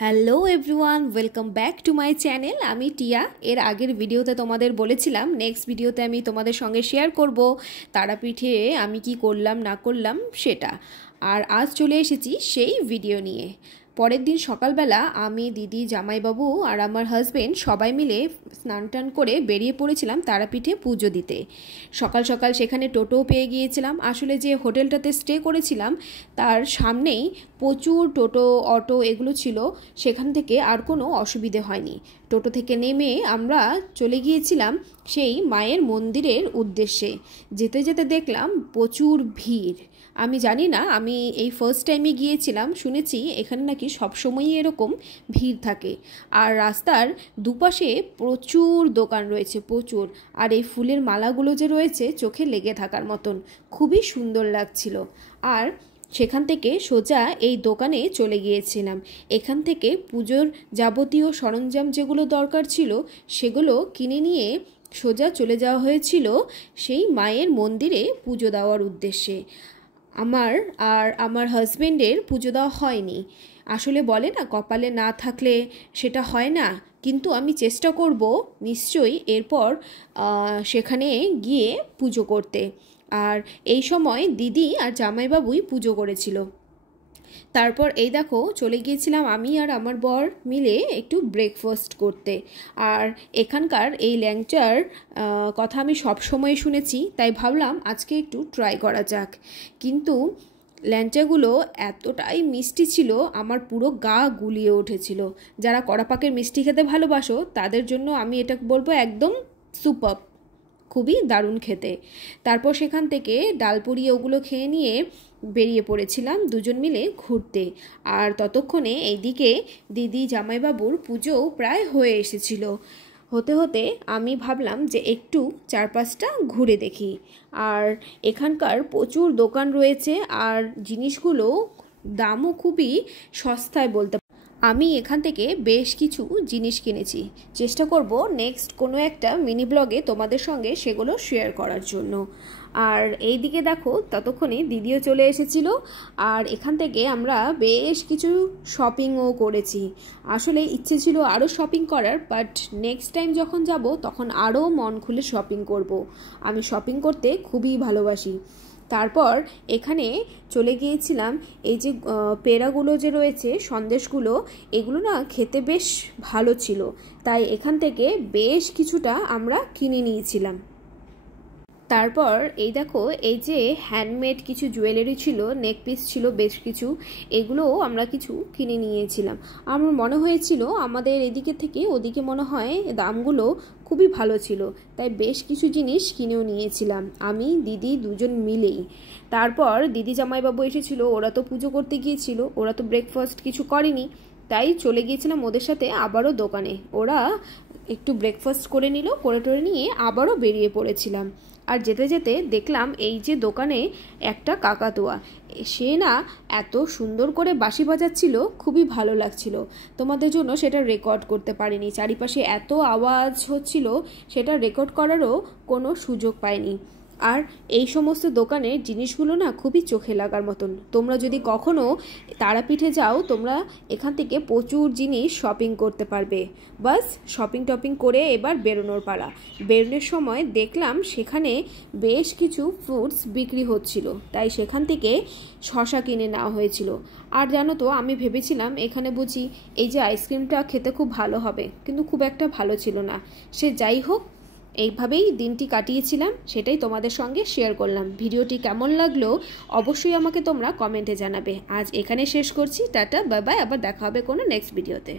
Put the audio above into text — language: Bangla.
Hello everyone, welcome back to my channel. আমি টিয়া। এর আগের ভিডিওতে তোমাদের বলেছিলাম নেক্সট ভিডিওতে আমি তোমাদের সঙ্গে শেয়ার করব তারাপীঠে আমি কি করলাম না করলাম সেটা। আর আজ চলে এসেছি সেই ভিডিও নিয়ে। পরের দিন সকালবেলা আমি, দিদি, জামাইবাবু আর আমার হাজবেন্ড সবাই মিলে স্নান টান করে বেরিয়ে পড়েছিলাম তারাপীঠে পুজো দিতে। সকাল সকাল সেখানে টোটো পেয়ে গিয়েছিলাম। আসলে যে হোটেলটাতে স্টে করেছিলাম তার সামনেই প্রচুর টোটো, অটো এগুলো ছিল। সেখান থেকে আর কোনো অসুবিধে হয়নি। টোটো থেকে নেমে আমরা চলে গিয়েছিলাম সেই মায়ের মন্দিরের উদ্দেশ্যে। যেতে যেতে দেখলাম প্রচুর ভিড়। আমি জানি না, আমি এই ফার্স্ট টাইমে গিয়েছিলাম, শুনেছি এখানে নাকি সবসময়ই এরকম ভিড় থাকে। আর রাস্তার দুপাশে প্রচুর দোকান রয়েছে, প্রচুর। আর এই ফুলের মালাগুলো যে রয়েছে চোখে লেগে থাকার মতন, খুবই সুন্দর লাগছিল। আর সেখান থেকে সোজা এই দোকানে চলে গিয়েছিলাম। এখান থেকে পুজোর যাবতীয় সরঞ্জাম যেগুলো দরকার ছিল সেগুলো কিনে নিয়ে সোজা চলে যাওয়া হয়েছিল সেই মায়ের মন্দিরে পুজো দেওয়ার উদ্দেশ্যে। আমার হাজবেন্ডের পুজো দেওয়া হয়নি। আসলে বলে না, কপালে না থাকলে সেটা হয় না। কিন্তু আমি চেষ্টা করব নিশ্চয়ই এরপর সেখানে গিয়ে পুজো করতে। আর এই সময় দিদি আর জামাইবাবুই পুজো করেছিল। তারপর এই দেখো চলে গিয়েছিলাম আমি আর আমার বর মিলে একটু ব্রেকফাস্ট করতে। আর এখানকার এই ল্যাংচার কথা আমি সব সময় শুনেছি, তাই ভাবলাম আজকে একটু ট্রাই করা যাক। কিন্তু ল্যাংচাগুলো এতটাই মিষ্টি ছিল, আমার পুরো গা গুলিয়ে উঠেছিল। যারা কড়াপাকের মিষ্টি খেতে ভালোবাসো তাদের জন্য আমি এটা বলবো একদম সুপার, খুবই দারুণ খেতে। তারপর সেখান থেকে ডালপুরি ওগুলো খেয়ে নিয়ে বেরিয়ে পড়েছিলাম দুজন মিলে ঘুরতে। আর ততক্ষণে এইদিকে দিদি জামাইবাবুর পুজোও প্রায় হয়ে এসেছিল। হতে হতে আমি ভাবলাম যে একটু চারপাশটা ঘুরে দেখি। আর এখানকার প্রচুর দোকান রয়েছে আর জিনিসগুলো দামও খুবই সস্তায় বলতে। আমি এখান থেকে বেশ কিছু জিনিস কিনেছি। চেষ্টা করব নেক্সট কোনো একটা মিনি ব্লগে তোমাদের সঙ্গে সেগুলো শেয়ার করার জন্য। আর এই দিকে দেখো ততক্ষণে দিদিও চলে এসেছিল। আর এখান থেকে আমরা বেশ কিছু শপিংও করেছি। আসলে ইচ্ছে ছিল আরও শপিং করার, বাট নেক্সট টাইম যখন যাব তখন আরও মন খুলে শপিং করব। আমি শপিং করতে খুবই ভালোবাসি। তারপর এখানে চলে গিয়েছিলাম, এই যে পেড়াগুলো যে রয়েছে, সন্দেশগুলো, এগুলো না খেতে বেশ ভালো ছিল, তাই এখান থেকে বেশ কিছুটা আমরা কিনে নিয়েছিলাম। তারপর এই দেখো এই যে হ্যান্ডমেড কিছু জুয়েলারি ছিল, নেক পিস ছিল বেশ কিছু, এগুলোও আমরা কিছু কিনে নিয়েছিলাম। আমার মনে হয়েছিল আমাদের এদিকে থেকে ওদিকে মনে হয় দামগুলো খুবই ভালো ছিল, তাই বেশ কিছু জিনিস কিনেও নিয়েছিলাম আমি দিদি দুজন মিলেই। তারপর দিদি জামাইবাবু এসেছিল, ওরা তো পুজো করতে গিয়েছিল, ওরা তো ব্রেকফাস্ট কিছু করেনি, তাই চলে গিয়েছিলাম ওদের সাথে আবারও দোকানে। ওরা একটু ব্রেকফাস্ট করে নিল, করে টোরে নিয়ে আবারও বেরিয়ে পড়েছিলাম। আর যেতে যেতে দেখলাম এই যে দোকানে একটা কাকাতুয়া, সে না এত সুন্দর করে বাঁশি বাজাচ্ছিল, খুবই ভালো লাগছিল। তোমাদের জন্য সেটা রেকর্ড করতে পারিনি, চারিপাশে এত আওয়াজ হচ্ছিল, সেটা রেকর্ড করারও কোনো সুযোগ পাইনি। আর এই সমস্ত দোকানের জিনিসগুলো না খুবই চোখে লাগার মতন। তোমরা যদি কখনো তারাপীঠে যাও, তোমরা এখান থেকে প্রচুর জিনিস শপিং করতে পারবে। বাস শপিং টপিং করে এবার বেরোনোর পালা। বেরোনোর সময় দেখলাম সেখানে বেশ কিছু ফ্রুটস বিক্রি হচ্ছিল, তাই সেখান থেকে শশা কিনে নেওয়া হয়েছিল। আর জানো তো, আমি ভেবেছিলাম এখানে বুঝি এই যে আইসক্রিমটা খেতে খুব ভালো হবে, কিন্তু খুব একটা ভালো ছিল না। সে যাই হোক, এইভাবেই দিনটি কাটিয়েছিলাম, সেটাই তোমাদের সঙ্গে শেয়ার করলাম। ভিডিওটি কেমন লাগলো অবশ্যই আমাকে তোমরা কমেন্টে জানাবে। আজ এখানে শেষ করছি, টাটা, বাই বাই। আবার দেখা হবে কোনো নেক্সট ভিডিওতে।